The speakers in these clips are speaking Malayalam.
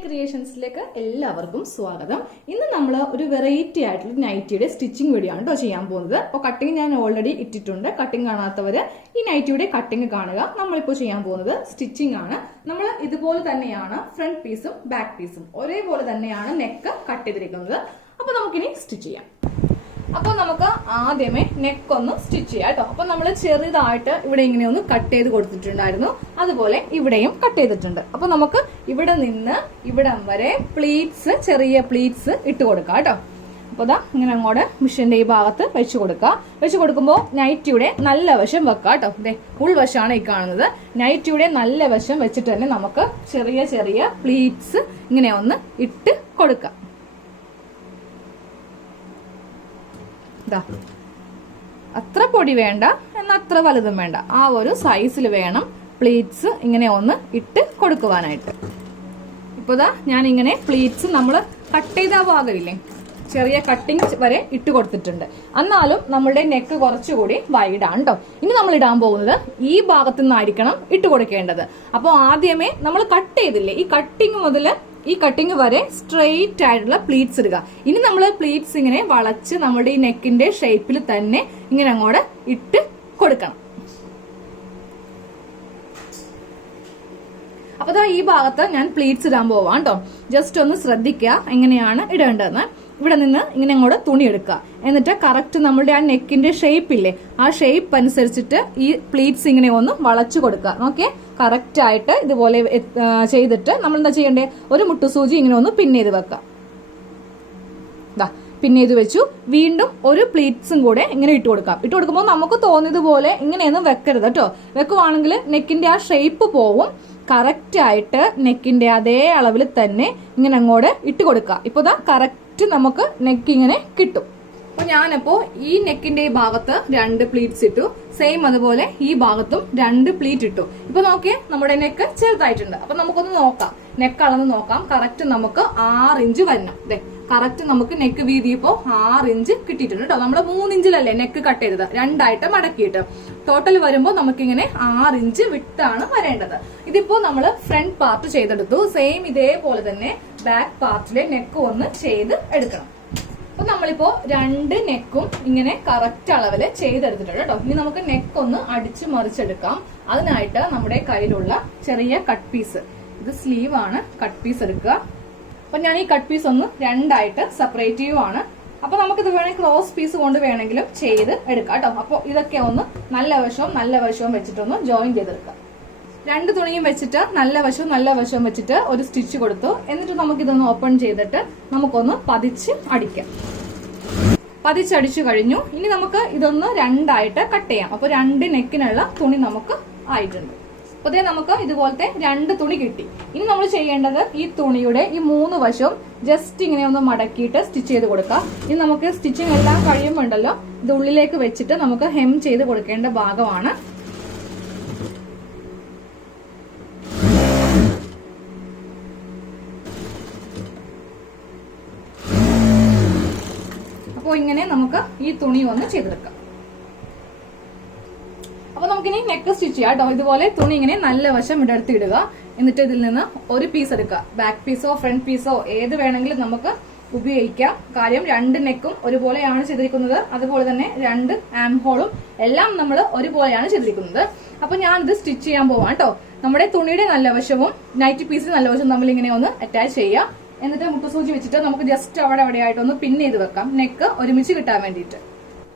ക്രിയേഷൻസിലേക്ക് എല്ലാവർക്കും സ്വാഗതം. ഇന്ന് നമ്മൾ ഒരു വെറൈറ്റി ആയിട്ടുള്ള നൈറ്റിയുടെ സ്റ്റിച്ചിങ് വീഡിയോ ആണ് ചെയ്യാൻ പോകുന്നത്. അപ്പോൾ കട്ടിങ് ഞാൻ ഓൾറെഡി ഇട്ടിട്ടുണ്ട്. കട്ടിങ് കാണാത്തവര് ഈ നൈറ്റിയുടെ കട്ടിങ് കാണുക. നമ്മളിപ്പോൾ ചെയ്യാൻ പോകുന്നത് സ്റ്റിച്ചിങ് ആണ്. നമ്മൾ ഇതുപോലെ തന്നെയാണ് ഫ്രണ്ട് പീസും ബാക്ക് പീസും ഒരേപോലെ തന്നെയാണ് നെക്ക് കട്ട് ചെയ്തിരിക്കുന്നത്. അപ്പൊ നമുക്കിനി സ്റ്റിച്ച് ചെയ്യാം. അപ്പൊ നമുക്ക് ആദ്യമേ നെക്ക് ഒന്ന് സ്റ്റിച്ച് ചെയ്യാം കേട്ടോ. അപ്പൊ നമ്മൾ ചെറുതായിട്ട് ഇവിടെ ഇങ്ങനെ ഒന്ന് കട്ട് ചെയ്ത് കൊടുത്തിട്ടുണ്ടായിരുന്നു. അതുപോലെ ഇവിടെയും കട്ട് ചെയ്തിട്ടുണ്ട്. അപ്പൊ നമുക്ക് ഇവിടെ നിന്ന് ഇവിടം വരെ പ്ലീറ്റ്സ്, ചെറിയ പ്ലീറ്റ്സ് ഇട്ട് കൊടുക്കാം കേട്ടോ. അപ്പൊ ഇതാ ഇങ്ങനെ അങ്ങോട്ട് മിഷന്റെ ഈ ഭാഗത്ത് വെച്ച് കൊടുക്കുക. വെച്ച് കൊടുക്കുമ്പോൾ നൈറ്റിയുടെ നല്ല വശം വെക്കുക കേട്ടോ. ഇതേ ഉൾവശമാണ് ഈ കാണുന്നത്. നൈറ്റിയുടെ നല്ല വശം വെച്ചിട്ട് തന്നെ നമുക്ക് ചെറിയ ചെറിയ പ്ലീറ്റ്സ് ഇങ്ങനെ ഒന്ന് ഇട്ട് കൊടുക്കാം. അത്ര പൊടി വേണ്ട, എന്നാൽ അത്ര വലുതും വേണ്ട. ആ ഒരു സൈസിൽ വേണം പ്ലീറ്റ്സ് ഇങ്ങനെ ഒന്ന് ഇട്ട് കൊടുക്കുവാനായിട്ട്. ഇപ്പൊ ഞാൻ ഇങ്ങനെ പ്ലീറ്റ്സ് നമ്മൾ കട്ട് ചെയ്ത ഭാഗമില്ലേ, ചെറിയ കട്ടിങ് വരെ ഇട്ട് കൊടുത്തിട്ടുണ്ട്. എന്നാലും നമ്മളുടെ നെക്ക് കുറച്ചുകൂടി വൈഡാണ് കേട്ടോ. ഇനി നമ്മൾ ഇടാൻ പോകുന്നത് ഈ ഭാഗത്തു നിന്നായിരിക്കണം ഇട്ട് കൊടുക്കേണ്ടത്. അപ്പോൾ ആദ്യമേ നമ്മൾ കട്ട് ചെയ്തില്ലേ, ഈ കട്ടിങ് മുതൽ ഈ കട്ടിങ് വരെ സ്ട്രെയിറ്റ് ആയിട്ടുള്ള പ്ലീറ്റ്സ് ഇടുക. ഇനി നമ്മൾ പ്ലീറ്റ്സ് ഇങ്ങനെ വളച്ച് നമ്മുടെ ഈ നെക്കിന്റെ ഷേപ്പിൽ തന്നെ ഇങ്ങനെ അങ്ങോട്ട് ഇട്ട് കൊടുക്കണം. അപ്പൊ ഈ ഭാഗത്ത് ഞാൻ പ്ലീറ്റ്സ് ഇടാൻ പോവാം കേട്ടോ. ജസ്റ്റ് ഒന്ന് ശ്രദ്ധിക്കുക എങ്ങനെയാണ് ഇടേണ്ടതെന്ന്. ഇവിടെ നിന്ന് ഇങ്ങനെ അങ്ങോട്ട് തുണി എടുക്കുക. എന്നിട്ട് കറക്റ്റ് നമ്മുടെ ആ നെക്കിന്റെ ഷേപ്പ് ഇല്ലേ, ആ ഷേപ്പ് അനുസരിച്ചിട്ട് ഈ പ്ലീറ്റ്സ് ഇങ്ങനെ ഒന്ന് വളച്ചു കൊടുക്കുക. ഓക്കെ, കറക്റ്റ് ആയിട്ട് ഇതുപോലെ ചെയ്തിട്ട് നമ്മൾ എന്താ ചെയ്യണ്ടേ, ഒരു മുട്ടുസൂചി ഇങ്ങനെ ഒന്ന് പിൻ ചെയ്ത് വെക്കുക. പിൻ ചെയ്ത് വെച്ചു. വീണ്ടും ഒരു പ്ലീറ്റ്സും കൂടെ ഇങ്ങനെ ഇട്ട് കൊടുക്കാം. ഇട്ട് കൊടുക്കുമ്പോൾ നമുക്ക് തോന്നിയതുപോലെ ഇങ്ങനെയൊന്നും വെക്കരുത് കേട്ടോ. വെക്കുവാണെങ്കിൽ നെക്കിന്റെ ആ ഷേപ്പ് പോവും. കറക്റ്റ് ആയിട്ട് നെക്കിന്റെ അതേ അളവിൽ തന്നെ ഇങ്ങനെ അങ്ങോട്ട് ഇട്ട് കൊടുക്കുക. ഇപ്പൊ കറക്റ്റ് നമുക്ക് നെക്ക് ഇങ്ങനെ കിട്ടും. അപ്പൊ ഞാനപ്പോ ഈ നെക്കിന്റെ ഈ ഭാഗത്ത് 2 പ്ലീറ്റ്സ് ഇട്ടു. സെയിം അതുപോലെ ഈ ഭാഗത്തും 2 പ്ലീറ്റ് ഇട്ടു. ഇപ്പൊ നോക്കിയേ, നമ്മുടെ നെക്ക് ചെറുതായിട്ടുണ്ട്. അപ്പൊ നമുക്കൊന്ന് നോക്കാം, നെക്ക് അളന്ന് നോക്കാം. കറക്റ്റ് നമുക്ക് 6 ഇഞ്ച് വരണം. അതെ, കറക്റ്റ് നമുക്ക് നെക്ക് വീതി ഇപ്പോ 6 ഇഞ്ച് കിട്ടിയിട്ടുണ്ട് കേട്ടോ. നമ്മുടെ 3 ഇഞ്ചിലല്ലേ നെക്ക് കട്ട് ചെയ്തത്, 2ആയിട്ട് മടക്കിയിട്ട് ടോട്ടൽ വരുമ്പോൾ നമുക്കിങ്ങനെ 6 ഇഞ്ച് വിട്ടാണ് വരേണ്ടത്. ഇതിപ്പോ നമ്മൾ ഫ്രണ്ട് പാർട്ട് ചെയ്തെടുത്തു. സെയിം ഇതേപോലെ തന്നെ ബാക്ക് പാർട്ടിലെ നെക്ക് ഒന്ന് ചെയ്ത് എടുക്കണം. അപ്പൊ നമ്മളിപ്പോ 2 നെക്കും ഇങ്ങനെ കറക്റ്റ് അളവില് ചെയ്തെടുത്തിട്ടുണ്ട് കേട്ടോ. ഇനി നമുക്ക് നെക്ക് ഒന്ന് അടിച്ച് മറിച്ചെടുക്കാം. അതിനായിട്ട് നമ്മുടെ കയ്യിലുള്ള ചെറിയ കട്ട് പീസ്, ഇത് സ്ലീവ് ആണ്, കട്ട് പീസ് എടുക്കുക. അപ്പൊ ഞാൻ ഈ കട്ട് പീസ് ഒന്ന് 2ആയിട്ട് സെപ്പറേറ്റ് ചെയ്യുവാണ്. അപ്പൊ നമുക്കിത് വേണമെങ്കിൽ ക്രോസ് പീസ് കൊണ്ട് വേണമെങ്കിലും ചെയ്ത് എടുക്കാം കേട്ടോ. അപ്പൊ ഇതൊക്കെ ഒന്ന് നല്ല വശവും വെച്ചിട്ടൊന്ന് ജോയിൻ ചെയ്തെടുക്കാം. 2 തുണിയും വെച്ചിട്ട് നല്ല വശവും വെച്ചിട്ട് ഒരു സ്റ്റിച്ച് കൊടുത്തു. എന്നിട്ട് നമുക്കിതൊന്ന് ഓപ്പൺ ചെയ്തിട്ട് നമുക്കൊന്ന് പതിച്ച് അടിക്കാം. പതിച്ചടിച്ചു കഴിഞ്ഞു. ഇനി നമുക്ക് ഇതൊന്ന് 2ആയിട്ട് കട്ട് ചെയ്യാം. അപ്പൊ 2 നെക്കിനുള്ള തുണി നമുക്ക് ആയിട്ടുണ്ട്. അപ്പൊ നമുക്ക് ഇതുപോലത്തെ 2 തുണി കിട്ടി. ഇനി നമ്മൾ ചെയ്യേണ്ടത് ഈ തുണിയുടെ ഈ 3 വശവും ജസ്റ്റ് ഇങ്ങനെ ഒന്ന് മടക്കിയിട്ട് സ്റ്റിച്ച് ചെയ്ത് കൊടുക്കാം. ഇനി നമുക്ക് സ്റ്റിച്ചിങ് എല്ലാം കഴിയുമ്പോണ്ടല്ലോ, ഇത് ഉള്ളിലേക്ക് വെച്ചിട്ട് നമുക്ക് ഹെം ചെയ്ത് കൊടുക്കേണ്ട ഭാഗമാണ്. അപ്പോൾ ഇങ്ങനെ നമുക്ക് ഈ തുണി ഒന്ന് ചെയ്തെടുക്കാം. അപ്പൊ നമുക്കിനി നെക്ക് സ്റ്റിച്ച് ചെയ്യാം കേട്ടോ. ഇതുപോലെ തുണി ഇങ്ങനെ നല്ല വശം ഇടർത്തി ഇടുക. എന്നിട്ട് ഇതിൽ നിന്ന് ഒരു പീസ് എടുക്കുക. ബാക്ക് പീസോ ഫ്രണ്ട് പീസോ ഏത് വേണമെങ്കിലും നമുക്ക് ഉപയോഗിക്കാം. കാര്യം 2 നെക്കും ഒരുപോലെയാണ് ചെയ്തിരിക്കുന്നത്. അതുപോലെ തന്നെ 2 ആം ഹോളും എല്ലാം നമ്മൾ ഒരുപോലെയാണ് ചെയ്തിരിക്കുന്നത്. അപ്പൊ ഞാൻ ഇത് സ്റ്റിച്ച് ചെയ്യാൻ പോവാം കേട്ടോ. നമ്മുടെ തുണിയുടെ നല്ല വശവും നൈറ്റി പീസിന്റെ നല്ല വശവും നമ്മൾ ഇങ്ങനെ ഒന്ന് അറ്റാച്ച് ചെയ്യാം. എന്നിട്ട് മുട്ടുസൂചി വെച്ചിട്ട് നമുക്ക് ജസ്റ്റ് അവിടെയായിട്ടൊന്ന് പിൻ ചെയ്ത് വെക്കാം, നെക്ക് ഒരുമിച്ച് കിട്ടാൻ വേണ്ടിയിട്ട്.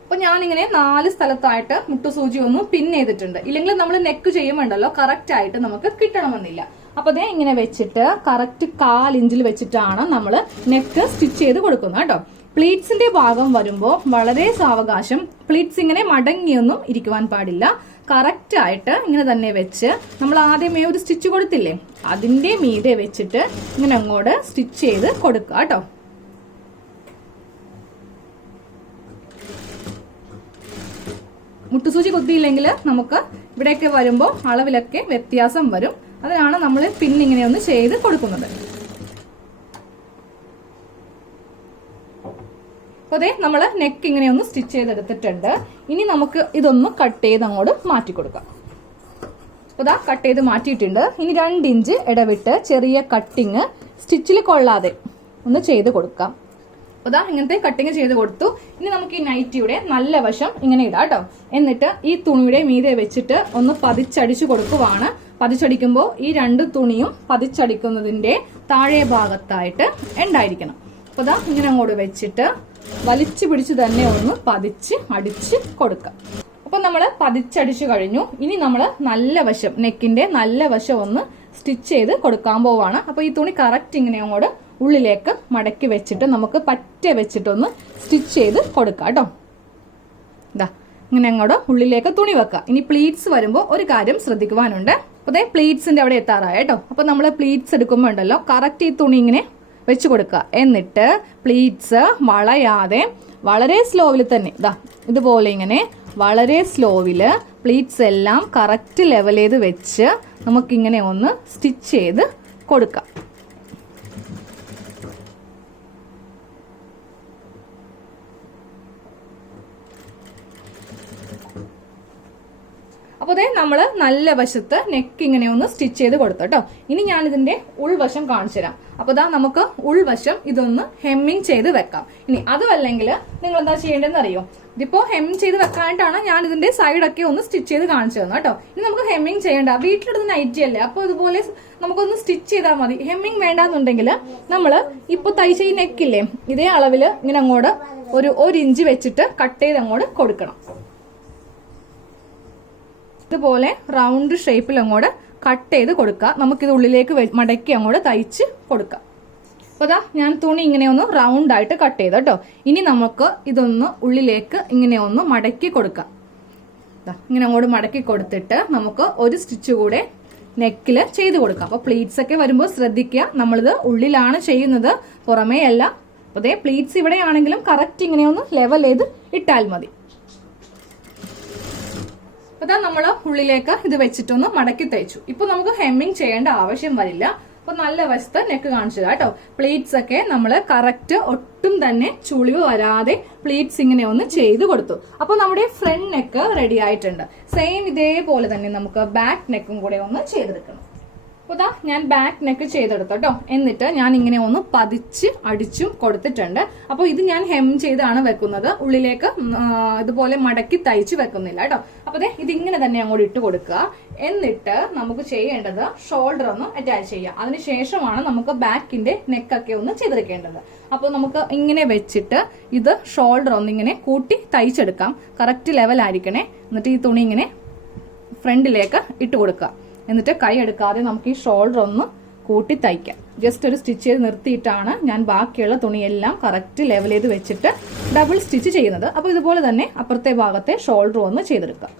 അപ്പൊ ഞാനിങ്ങനെ 4 സ്ഥലത്തായിട്ട് മുട്ടുസൂചി ഒന്ന് പിൻ ചെയ്തിട്ടുണ്ട്. ഇല്ലെങ്കിൽ നമ്മൾ നെക്ക് ചെയ്യുമ്പോണ്ടല്ലോ കറക്റ്റ് ആയിട്ട് നമുക്ക് കിട്ടണമെന്നില്ല. അപ്പൊ അതേ ഇങ്ങനെ വെച്ചിട്ട് കറക്റ്റ് 1/4 ഇഞ്ചിൽ വെച്ചിട്ടാണ് നമ്മൾ നെക്ക് സ്റ്റിച്ച് ചെയ്ത് കൊടുക്കുന്നത് കേട്ടോ. പ്ലീറ്റ്സിന്റെ ഭാഗം വരുമ്പോൾ വളരെ സാവകാശം, പ്ലീറ്റ്സ് ഇങ്ങനെ മടങ്ങിയൊന്നും ഇരിക്കുവാൻ പാടില്ല. കറക്റ്റ് ആയിട്ട് ഇങ്ങനെ തന്നെ വെച്ച് നമ്മൾ ആദ്യമേ ഒരു സ്റ്റിച്ച് കൊടുത്തില്ലേ, അതിന്റെ മീതെ വെച്ചിട്ട് ഇങ്ങനെ അങ്ങോട്ട് സ്റ്റിച്ച് ചെയ്ത് കൊടുക്കുക കേട്ടോ. മുട്ടുസൂചി കുത്തിയില്ലെങ്കിൽ നമുക്ക് ഇവിടെയൊക്കെ വരുമ്പോൾ അളവിലൊക്കെ വ്യത്യാസം വരും. അതിനാണ് നമ്മൾ പിന്നിങ്ങനെ ഒന്ന് ചെയ്ത് കൊടുക്കുന്നത്. അപ്പൊ അതെ നമ്മൾ നെക്ക് ഇങ്ങനെ ഒന്ന് സ്റ്റിച്ച് ചെയ്തെടുത്തിട്ടുണ്ട്. ഇനി നമുക്ക് ഇതൊന്ന് കട്ട് ചെയ്ത് അങ്ങോട്ട് മാറ്റി കൊടുക്കാം. അപ്പോൾ കട്ട് ചെയ്ത് മാറ്റിയിട്ടുണ്ട്. ഇനി 2 ഇഞ്ച് ഇടവിട്ട് ചെറിയ കട്ടിങ് സ്റ്റിച്ചിൽ കൊള്ളാതെ ഒന്ന് ചെയ്ത് കൊടുക്കാം. അപ്പോൾ ദാ ഇങ്ങനത്തെ കട്ടിങ് ചെയ്ത് കൊടുത്തു. ഇനി നമുക്ക് ഈ നൈറ്റിയുടെ നല്ല വശം ഇങ്ങനെ ഇടാം കേട്ടോ. എന്നിട്ട് ഈ തുണിയുടെ മീതെ വെച്ചിട്ട് ഒന്ന് പതിച്ചടിച്ചു കൊടുക്കുവാണ്. പതിച്ചടിക്കുമ്പോൾ ഈ 2 തുണിയും പതിച്ചടിക്കുന്നതിന്റെ താഴെ ഭാഗത്തായിട്ട് ഉണ്ടായിരിക്കണം. അപ്പോൾ ദാ ഇങ്ങനെ അങ്ങോട്ട് വെച്ചിട്ട് വലിച്ചു പിടിച്ച് തന്നെ ഒന്ന് പതിച്ച് അടിച്ച് കൊടുക്കാം. അപ്പൊ നമ്മൾ പതിച്ചടിച്ചു കഴിഞ്ഞു. ഇനി നമ്മൾ നല്ല വശം, നെക്കിന്റെ നല്ല വശം ഒന്ന് സ്റ്റിച്ച് ചെയ്ത് കൊടുക്കാൻ പോവാണ്. അപ്പൊ ഈ തുണി കറക്റ്റ് ഇങ്ങനെ അങ്ങോട്ട് ഉള്ളിലേക്ക് മടക്കി വെച്ചിട്ട് നമുക്ക് പറ്റ വെച്ചിട്ടൊന്ന് സ്റ്റിച്ച് ചെയ്ത് കൊടുക്കാം കേട്ടോ. ഇതാ ഇങ്ങനെ അങ്ങോട്ട് ഉള്ളിലേക്ക് തുണി വെക്കാം. ഇനി പ്ലീറ്റ്സ് വരുമ്പോൾ ഒരു കാര്യം ശ്രദ്ധിക്കുവാനുണ്ട്. അതെ പ്ലീറ്റ്സിന്റെ അവിടെ എത്താറായ കേട്ടോ. അപ്പൊ നമ്മൾ പ്ലീറ്റ്സ് എടുക്കുമ്പോൾ ഉണ്ടല്ലോ കറക്റ്റ് ഈ തുണി ഇങ്ങനെ വെച്ച് കൊടുക്കുക. എന്നിട്ട് പ്ലീറ്റ്സ് വളയാതെ വളരെ സ്ലോവിൽ തന്നെ ഇതാ ഇതുപോലെ ഇങ്ങനെ വളരെ സ്ലോവില് പ്ലീറ്റ്സ് എല്ലാം കറക്റ്റ് ലെവൽ ചെയ്ത് വെച്ച് നമുക്കിങ്ങനെ ഒന്ന് സ്റ്റിച്ച് ചെയ്ത് കൊടുക്കാം. അപ്പോൾ അതെ നമ്മൾ നല്ല വശത്ത് നെക്ക് ഇങ്ങനെ ഒന്ന് സ്റ്റിച്ച് ചെയ്ത് കൊടുത്തു കേട്ടോ. ഇനി ഞാൻ ഇതിന്റെ ഉൾവശം കാണിച്ചു തരാം. അപ്പൊ ഇതാ നമുക്ക് ഉൾവശം ഇതൊന്ന് ഹെമ്മിങ് ചെയ്ത് വെക്കാം. ഇനി അതുമല്ലെങ്കിൽ നിങ്ങൾ എന്താ ചെയ്യേണ്ടതെന്ന് അറിയോ? ഇതിപ്പോ ഹെം ചെയ്ത് വെക്കാനായിട്ടാണ് ഞാൻ ഇതിന്റെ സൈഡൊക്കെ ഒന്ന് സ്റ്റിച്ച് ചെയ്ത് കാണിച്ചു തന്നു കേട്ടോ. ഇനി നമുക്ക് ഹെമ്മിങ് ചെയ്യേണ്ട, വീട്ടിലിടുന്ന നൈറ്റി അല്ലേ, അപ്പൊ ഇതുപോലെ നമുക്കൊന്ന് സ്റ്റിച്ച് ചെയ്താൽ മതി. ഹെമ്മിങ് വേണ്ടാന്നുണ്ടെങ്കിൽ നമ്മൾ ഇപ്പൊ തയ്ച്ച ഈ നെക്കില്ലേ ഇതേ അളവില് ഇങ്ങനെ അങ്ങോട്ട് ഒരു ഇഞ്ച് വെച്ചിട്ട് കട്ട് ചെയ്ത് അങ്ങോട്ട് കൊടുക്കണം. ഇതുപോലെ റൗണ്ട് ഷേപ്പിൽ അങ്ങോട്ട് കട്ട് ചെയ്ത് കൊടുക്കുക. നമുക്കിത് ഉള്ളിലേക്ക് മടക്കി അങ്ങോട്ട് തയ്ച്ച് കൊടുക്കാം. അപ്പോൾ അതാ ഞാൻ തുണി ഇങ്ങനെ ഒന്ന് റൗണ്ട് ആയിട്ട് കട്ട് ചെയ്ത് കേട്ടോ. ഇനി നമുക്ക് ഇതൊന്ന് ഉള്ളിലേക്ക് ഇങ്ങനെ ഒന്ന് മടക്കി കൊടുക്കാം. ഇങ്ങനെ അങ്ങോട്ട് മടക്കി കൊടുത്തിട്ട് നമുക്ക് ഒരു സ്റ്റിച്ച് കൂടെ നെക്കിൽ ചെയ്ത് കൊടുക്കാം. അപ്പോൾ പ്ലീറ്റ്സ് ഒക്കെ വരുമ്പോൾ ശ്രദ്ധിക്കുക, നമ്മളിത് ഉള്ളിലാണ് ചെയ്യുന്നത്, പുറമേ അല്ല. അപ്പോൾ അതേ പ്ലീറ്റ്സ് ഇവിടെ ആണെങ്കിലും കറക്റ്റ് ഇങ്ങനെ ഒന്ന് ലെവൽ ചെയ്ത് ഇട്ടാൽ മതി. അതാ നമ്മൾ ഉള്ളിലേക്ക് ഇത് വെച്ചിട്ടൊന്ന് മടക്കി തയ്ച്ചു. ഇപ്പൊ നമുക്ക് ഹെമ്മിങ് ചെയ്യേണ്ട ആവശ്യം വരില്ല. അപ്പൊ നല്ല വശത്ത് നെക്ക് കാണിച്ചു കേട്ടോ. പ്ലീറ്റ്സ് ഒക്കെ നമ്മൾ കറക്റ്റ് ഒട്ടും തന്നെ ചുളിവ് വരാതെ പ്ലീറ്റ്സ് ഇങ്ങനെ ഒന്ന് ചെയ്ത് കൊടുത്തു. അപ്പൊ നമ്മുടെ ഫ്രണ്ട് നെക്ക് റെഡി ആയിട്ടുണ്ട്. സെയിം ഇതേപോലെ തന്നെ നമുക്ക് ബാക്ക് നെക്കും കൂടെ ഒന്ന് ചെയ്തെടുക്കണം. അപ്പോൾ ഇതാ ഞാൻ ബാക്ക് നെക്ക് ചെയ്തെടുത്തു കേട്ടോ. എന്നിട്ട് ഞാൻ ഇങ്ങനെ ഒന്ന് പതിച്ച് അടിച്ചും കൊടുത്തിട്ടുണ്ട്. അപ്പോൾ ഇത് ഞാൻ ഹെം ചെയ്താണ് വെക്കുന്നത്, ഉള്ളിലേക്ക് ഇതുപോലെ മടക്കി തയ്ച്ച് വെക്കുന്നില്ല കേട്ടോ. അപ്പോൾ അതെ ഇതിങ്ങനെ തന്നെ അങ്ങോട്ട് ഇട്ട് കൊടുക്കുക. എന്നിട്ട് നമുക്ക് ചെയ്യേണ്ടത് ഷോൾഡർ ഒന്ന് അറ്റാച്ച് ചെയ്യുക. അതിനുശേഷമാണ് നമുക്ക് ബാക്കിന്റെ നെക്കൊക്കെ ഒന്ന് ചെയ്തെടുക്കേണ്ടത്. അപ്പോൾ നമുക്ക് ഇങ്ങനെ വെച്ചിട്ട് ഇത് ഷോൾഡർ ഒന്നിങ്ങനെ കൂട്ടി തയ്ച്ചെടുക്കാം. Correct level ആയിരിക്കണേ. എന്നിട്ട് ഈ തുണി ഇങ്ങനെ ഫ്രണ്ടിലേക്ക് ഇട്ട് കൊടുക്കുക. എന്നിട്ട് കൈ എടുക്കാതെ നമുക്ക് ഈ ഷോൾഡർ ഒന്ന് കൂട്ടി തയ്ക്കാം. ജസ്റ്റ് ഒരു സ്റ്റിച്ച് ചെയ്ത് നിർത്തിയിട്ടാണ് ഞാൻ ബാക്കിയുള്ള തുണിയെല്ലാം കറക്റ്റ് ലെവൽ ചെയ്ത് വെച്ചിട്ട് ഡബിൾ സ്റ്റിച്ച് ചെയ്യുന്നത്. അപ്പോൾ ഇതുപോലെ തന്നെ അപ്പുറത്തെ ഭാഗത്തെ ഷോൾഡർ ഒന്ന് ചെയ്തെടുക്കാം.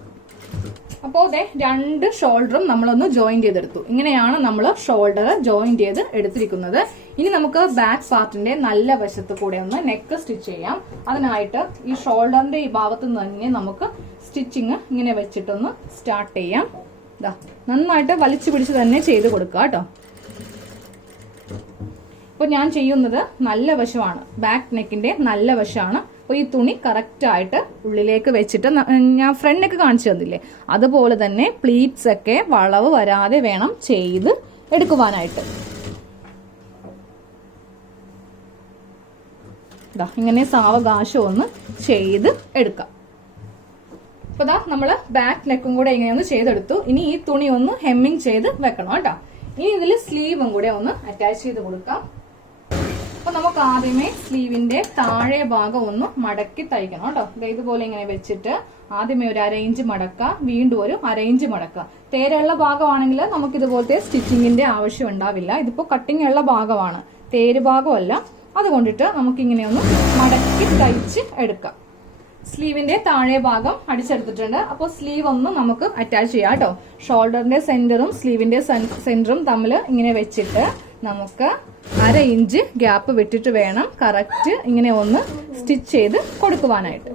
അപ്പോൾ അതെ 2 ഷോൾഡറും നമ്മളൊന്ന് ജോയിന്റ് ചെയ്തെടുത്തു. ഇങ്ങനെയാണ് നമ്മൾ ഷോൾഡർ ജോയിന്റ് ചെയ്ത് എടുത്തിരിക്കുന്നത്. ഇനി നമുക്ക് ബാക്ക് പാർട്ടിന്റെ നല്ല വശത്ത് കൂടെ ഒന്ന് നെക്ക് സ്റ്റിച്ച് ചെയ്യാം. അതിനായിട്ട് ഈ ഷോൾഡറിന്റെ ഈ ഭാഗത്ത് നിന്ന് തന്നെ നമുക്ക് സ്റ്റിച്ചിങ് ഇങ്ങനെ വെച്ചിട്ടൊന്ന് സ്റ്റാർട്ട് ചെയ്യാം. നന്നായിട്ട് വലിച്ചു പിടിച്ച് തന്നെ ചെയ്ത് കൊടുക്കുക കേട്ടോ. ഇപ്പൊ ഞാൻ ചെയ്യുന്നത് നല്ല വശമാണ്, ബാക്ക് നെക്കിന്റെ നല്ല വശമാണ്. അപ്പൊ ഈ തുണി കറക്റ്റ് ആയിട്ട് ഉള്ളിലേക്ക് വെച്ചിട്ട് ഞാൻ ഫ്രണ്ട് നെക്ക് കാണിച്ചു തന്നില്ലേ, അതുപോലെ തന്നെ പ്ലീറ്റ്സ് ഒക്കെ വളവ് വരാതെ വേണം ചെയ്ത് എടുക്കുവാനായിട്ട്. ഇങ്ങനെ സാവകാശം ഒന്ന് ചെയ്ത് എടുക്കാം. അപ്പൊ ദാ നമ്മള് ബാക്ക് നെക്കും കൂടെ ഇങ്ങനെയൊന്ന് ചെയ്തെടുത്തു. ഇനി ഈ തുണി ഒന്ന് ഹെമ്മിങ് ചെയ്ത് വെക്കണം കേട്ടോ. ഇനി ഇതിൽ സ്ലീവും കൂടെ ഒന്ന് അറ്റാച്ച് ചെയ്ത് കൊടുക്കാം. അപ്പൊ നമുക്ക് ആദ്യമേ സ്ലീവിന്റെ താഴെ ഭാഗം ഒന്ന് മടക്കി തയ്ക്കണം കേട്ടോ. ഇതുപോലെ ഇങ്ങനെ വെച്ചിട്ട് ആദ്യമേ ഒരു 1/2 ഇഞ്ച് മടക്കുക, വീണ്ടും ഒരു 1/2 ഇഞ്ച് മടക്കുക. തേരുള്ള ഭാഗമാണെങ്കിൽ നമുക്ക് ഇതുപോലത്തെ സ്റ്റിച്ചിങ്ങിന്റെ ആവശ്യം ഉണ്ടാവില്ല. ഇതിപ്പോ കട്ടിങ് ഉള്ള ഭാഗമാണ്, തേര് ഭാഗമല്ല. അതുകൊണ്ടിട്ട് നമുക്കിങ്ങനെ ഒന്ന് മടക്കി തയ്ച്ച് എടുക്കാം. സ്ലീവിന്റെ താഴെ ഭാഗം അടിച്ചെടുത്തിട്ടുണ്ട്. അപ്പോൾ സ്ലീവ് ഒന്ന് നമുക്ക് അറ്റാച്ച് ചെയ്യാം കേട്ടോ. ഷോൾഡറിന്റെ സെന്ററും സ്ലീവിന്റെ സെന്ററും തമ്മിൽ ഇങ്ങനെ വെച്ചിട്ട് നമുക്ക് 1/2 ഇഞ്ച് ഗ്യാപ്പ് വിട്ടിട്ട് വേണം കറക്റ്റ് ഇങ്ങനെ ഒന്ന് സ്റ്റിച്ച് ചെയ്ത് കൊടുക്കുവാനായിട്ട്.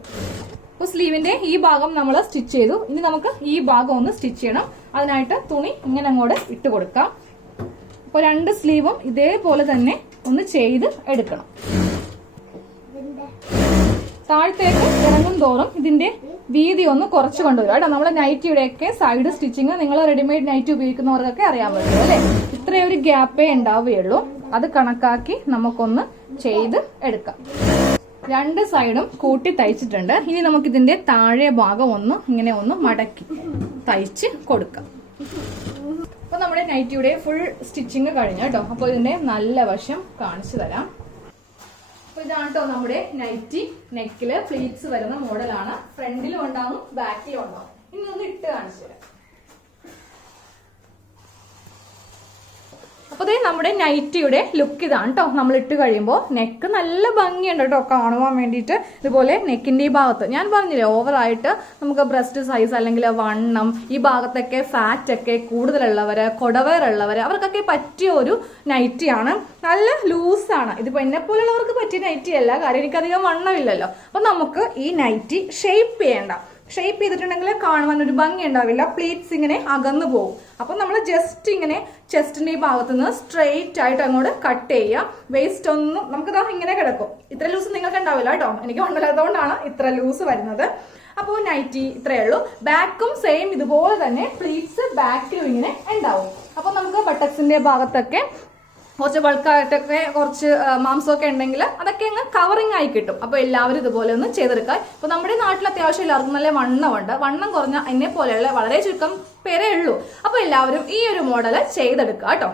അപ്പോൾ സ്ലീവിന്റെ ഈ ഭാഗം നമ്മൾ സ്റ്റിച്ച് ചെയ്തു. ഇനി നമുക്ക് ഈ ഭാഗം ഒന്ന് സ്റ്റിച്ച് ചെയ്യണം. അതിനായിട്ട് തുണി ഇങ്ങനെ അങ്ങോട്ട് ഇട്ട് കൊടുക്കാം. അപ്പോൾ 2 സ്ലീവും ഇതേപോലെ തന്നെ ഒന്ന് ചെയ്ത് എടുക്കണം. താഴത്തേക്ക് ഇറങ്ങും തോറും ഇതിന്റെ വീതി ഒന്ന് കുറച്ച് കൊണ്ടുവരും കേട്ടോ. നമ്മളെ നൈറ്റിയുടെയൊക്കെ സൈഡ് സ്റ്റിച്ചിങ് നിങ്ങൾ റെഡിമെയ്ഡ് നൈറ്റി ഉപയോഗിക്കുന്നവർക്കൊക്കെ അറിയാൻ പറ്റും അല്ലെ. ഇത്രയൊരു ഗ്യാപ്പേ ഉണ്ടാവുകയുള്ളൂ. അത് കണക്കാക്കി നമുക്കൊന്ന് ചെയ്ത് എടുക്കാം. രണ്ട് സൈഡും കൂട്ടി തയ്ച്ചിട്ടുണ്ട്. ഇനി നമുക്കിതിന്റെ താഴെ ഭാഗം ഇങ്ങനെ ഒന്ന് മടക്കി തയ്ച്ച് കൊടുക്കാം. അപ്പൊ നമ്മുടെ നൈറ്റിയുടെ ഫുൾ സ്റ്റിച്ചിങ് കഴിഞ്ഞു കേട്ടോ. അപ്പൊ ഇതിന്റെ നല്ല വശം കാണിച്ചു തരാം. അപ്പൊ ഇതാണ് കേട്ടോ നമ്മുടെ നൈറ്റി. നെക്കില് പ്ലീറ്റ്സ് വരുന്ന മോഡലാണ്. ഫ്രണ്ടിലും ഉണ്ടാവും ബാക്കിലും ഉണ്ടാവും. ഇനി ഒന്ന് ഇട്ട് കാണിച്ചു തരാം. അപ്പൊ ഇതേ നമ്മുടെ നൈറ്റിയുടെ ലുക്ക് ഇതാണ് കേട്ടോ. നമ്മൾ ഇട്ട് കഴിയുമ്പോൾ നെക്ക് നല്ല ഭംഗിയുണ്ട് കേട്ടോ കാണുവാൻ വേണ്ടിയിട്ട്. ഇതുപോലെ നെക്കിന്റെ ഈ ഭാഗത്ത് ഞാൻ പറഞ്ഞില്ലേ, ഓവറായിട്ട് നമുക്ക് ബ്രസ്റ്റ് സൈസ് അല്ലെങ്കിൽ വണ്ണം, ഈ ഭാഗത്തൊക്കെ ഫാറ്റ് ഒക്കെ കൂടുതലുള്ളവര്, കൊടവയറുള്ളവര്, അവർക്കൊക്കെ പറ്റിയ ഒരു നൈറ്റിയാണ്. നല്ല ലൂസാണ്. ഇതിപ്പോ എന്നെ പോലുള്ളവർക്ക് പറ്റിയ നൈറ്റി അല്ല, കാര്യം എനിക്കധികം വണ്ണമില്ലല്ലോ. അപ്പൊ നമുക്ക് ഈ നൈറ്റി ഷേപ്പ് ചെയ്യണ്ട. ഷേപ്പ് ചെയ്തിട്ടുണ്ടെങ്കിൽ കാണുവാൻ ഒരു ഭംഗി ഉണ്ടാവില്ല. പ്ലീറ്റ്സ് ഇങ്ങനെ അകന്നു പോകും. അപ്പൊ നമ്മൾ ജസ്റ്റ് ഇങ്ങനെ ചെസ്റ്റിന്റെ ഈ ഭാഗത്ത് നിന്ന് സ്ട്രെയിറ്റ് ആയിട്ട് അങ്ങോട്ട് കട്ട് ചെയ്യുക. വേസ്റ്റ് ഒന്നും നമുക്കിതാ ഇങ്ങനെ കിടക്കും. ഇത്ര ലൂസ് നിങ്ങൾക്ക് ഉണ്ടാവില്ല കേട്ടോ. എനിക്ക് ഉണ്ടല്ലാത്തതുകൊണ്ടാണ് ഇത്ര ലൂസ് വരുന്നത്. അപ്പോൾ നൈറ്റി ഇത്രയേ ഉള്ളൂ. ബാക്കും സെയിം ഇതുപോലെ തന്നെ പ്ലീറ്റ്സ് ബാക്കിലും ഇങ്ങനെ ഉണ്ടാവും. അപ്പൊ നമുക്ക് ബട്ടക്സിന്റെ ഭാഗത്തൊക്കെ കുറച്ച് ബൾക്കായിട്ടൊക്കെ കുറച്ച് മാംസമൊക്കെ ഉണ്ടെങ്കിൽ അതൊക്കെ അങ്ങ് കവറിങ് ആയി കിട്ടും. അപ്പൊ എല്ലാവരും ഇതുപോലെ ഒന്ന് ചെയ്തെടുക്കുക. ഇപ്പൊ നമ്മുടെ നാട്ടിൽ അത്യാവശ്യം എല്ലാവർക്കും നല്ല വണ്ണമുണ്ട്. വണ്ണം കുറഞ്ഞ എന്നെ പോലെയുള്ള വളരെ ചുരുക്കം പേരേ ഉള്ളൂ. അപ്പൊ എല്ലാവരും ഈ ഒരു മോഡല് ചെയ്തെടുക്കുക കേട്ടോ.